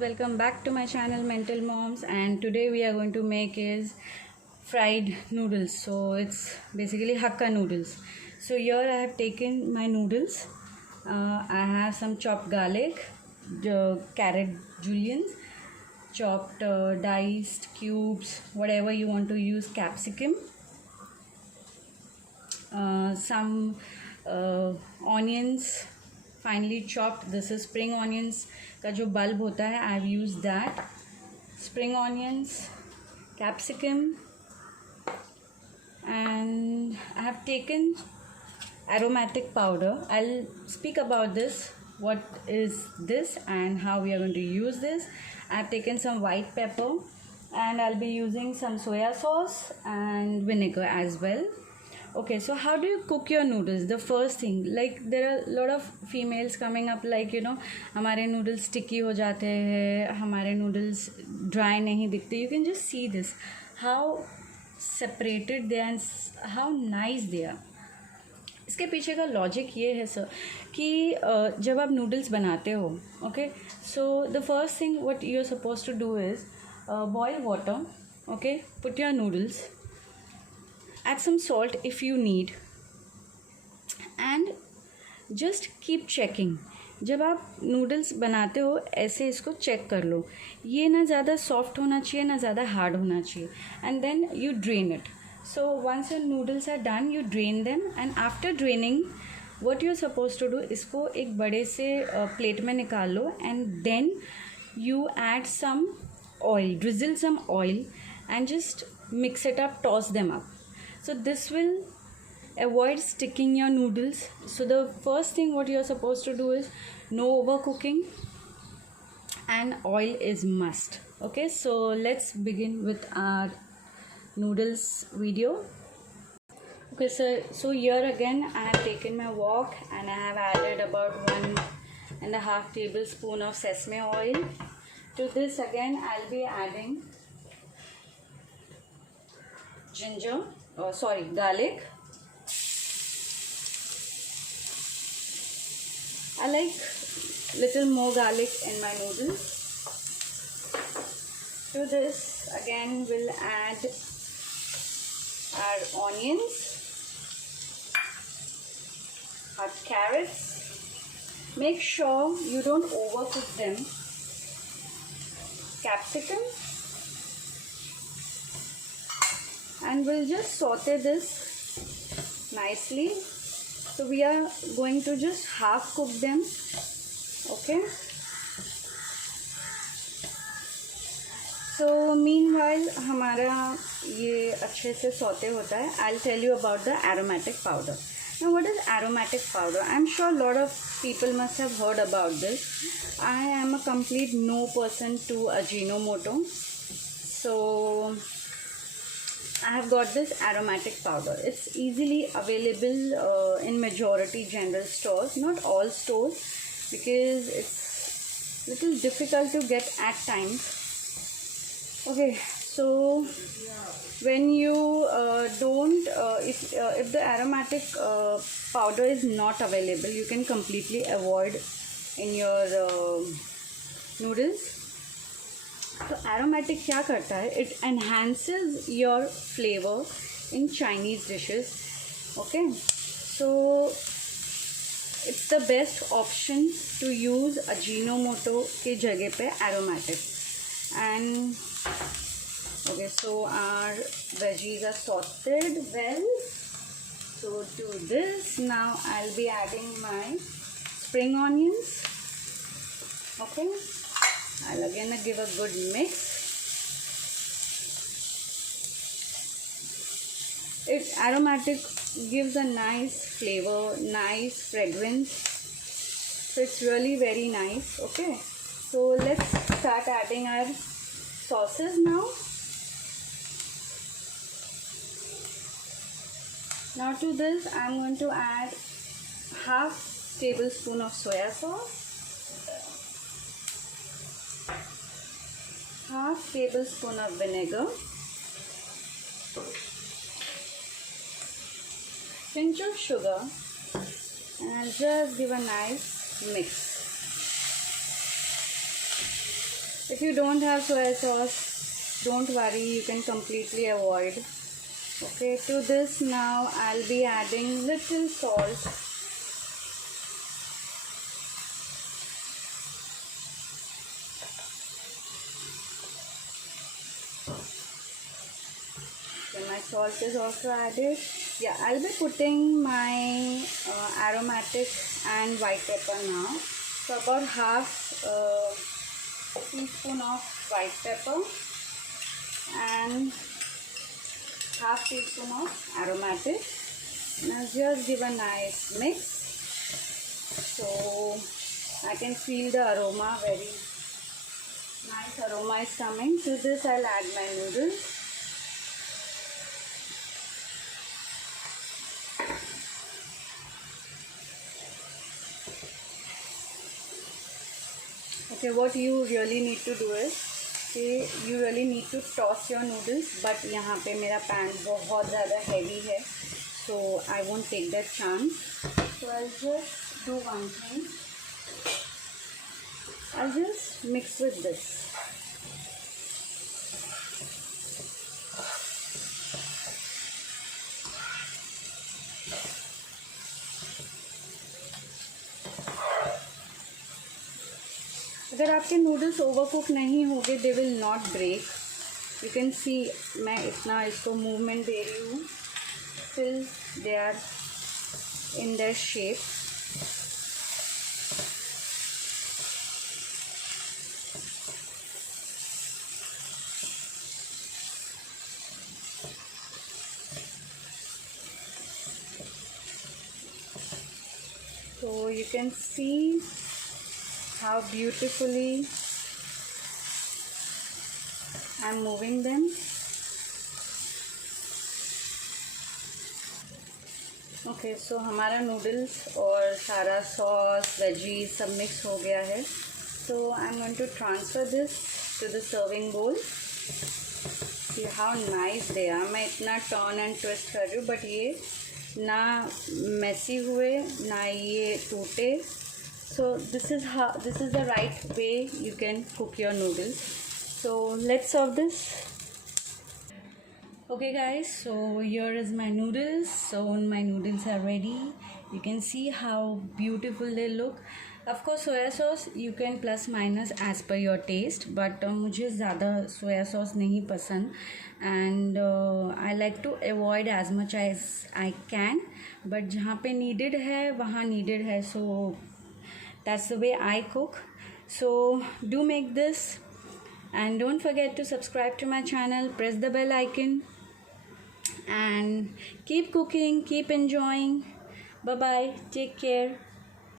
welcome back to my channel Mental Moms, and today we are going to make is fried noodles. So it's basically Hakka noodles. So here I have taken my noodles. I have some chopped garlic, the carrot julienne, chopped diced cubes, whatever you want to use, capsicum, some onions finely chopped. This is spring onions का जो bulb होता है, I have used that. Spring onions, capsicum, and I have taken aromatic powder. I'll speak about this, what is this and how we are going to use this. I have taken some white pepper, and I'll be using some soya sauce and vinegar as well. Okay, so how do you cook your noodles? The first thing, like there are a lot of females coming up, like हमारे noodles sticky हो जाते हैं, हमारे noodles dry नहीं दिखते. You can just see this, how separated they are and how nice they are. इसके पीछे का लॉजिक ये है सर कि जब आप नूडल्स बनाते हो, okay, so the first thing what you are suppose to do is boil water, okay, put your noodles, add some salt if you need, and just keep checking. जब आप noodles बनाते हो ऐसे इसको चेक कर लो, ये ना ज़्यादा सॉफ्ट होना चाहिए ना ज़्यादा हार्ड होना चाहिए, and then you drain it. So once your noodles are done, you drain them, and after draining what you are suppose to do, इसको एक बड़े से प्लेट में निकाल लो, and then you add some oil, drizzle some oil, and just mix it up, toss them up. So this will avoid sticking your noodles. So the first thing what you are supposed to do is no overcooking, and oil is must. Okay, so let's begin with our noodles video. Okay, so here again I have taken my wok and I have added about 1.5 tablespoon of sesame oil. To this again I'll be adding garlic. I like little more garlic in my noodles. To this again we'll add our onions, our carrots. Make sure you don't overcook them. Capsicum, and we'll just saute this nicely. So we are going to just half cook them, okay. So meanwhile हमारा ये अच्छे से saute होता है, I'll tell you about the aromatic powder. Now what is aromatic powder? I'm sure a lot of people must have heard about this. I am a complete no person to Ajinomoto, so I have got this aromatic powder. It's easily available in majority general stores, not all stores, because it's little difficult to get at times. Okay, so when you if the aromatic powder is not available, you can completely avoid in your noodles. तो aromatic क्या करता है? It enhances your flavor in Chinese dishes. Okay, so it's the best option to use Ajinomoto के जगह पे aromatic. And okay, so our veggies are sauteed well. So to this now I'll be adding my spring onions. Okay, I'll again give a good mix. Aromatic gives a nice flavor, nice fragrance, so it's really very nice. Okay, so let's start adding our sauces now. Now to this I'm going to add half tablespoon of soya sauce, half tablespoon of vinegar, pinch of sugar, and I'll just give a nice mix. If you don't have soya sauce, don't worry, you can completely avoid. Okay, to this now I'll be adding little salt. Okay, my salt is also added. Yeah, I'll be putting my aromatic and white pepper now. So about half teaspoon of white pepper and half teaspoon of aromatic. Now just give a nice mix. So I can feel the aroma, very nice aroma is coming. To this I'll add my noodles. Okay, what you really need to do is you really need to toss your noodles, but यहाँ पे मेरा pan बहुत ज़्यादा heavy है, so I won't take that chance. So I'll just do one thing. I'll just mix with this. अगर आपके noodles overcook नहीं होंगे, they will not break. You can see मैं इतना इसको मूवमेंट दे रही हूँ, still they are in their shape. So you can see how beautifully I'm moving them. Okay, so हमारा नूडल्स और सारा सॉस वेजीज सब मिक्स हो गया है. So I'm going to transfer this to the serving bowl. See how nice they are. मैं इतना turn and twist कर रही हूँ, बट ये ना मैसी हुए ना ये टूटे. So this is the right way you can cook your noodles. So let's serve this. Okay guys, so here is my noodles. So my noodles are ready. You can see how beautiful they look. Of course soya sauce you can plus minus as per your taste, but मुझे ज़्यादा soya sauce नहीं पसंद, and I like to avoid as much as I can, but जहाँ पे needed है वहाँ needed है. So that's the way I cook. So do make this, and don't forget to subscribe to my channel, press the bell icon, and keep cooking, keep enjoying. Bye bye, take care.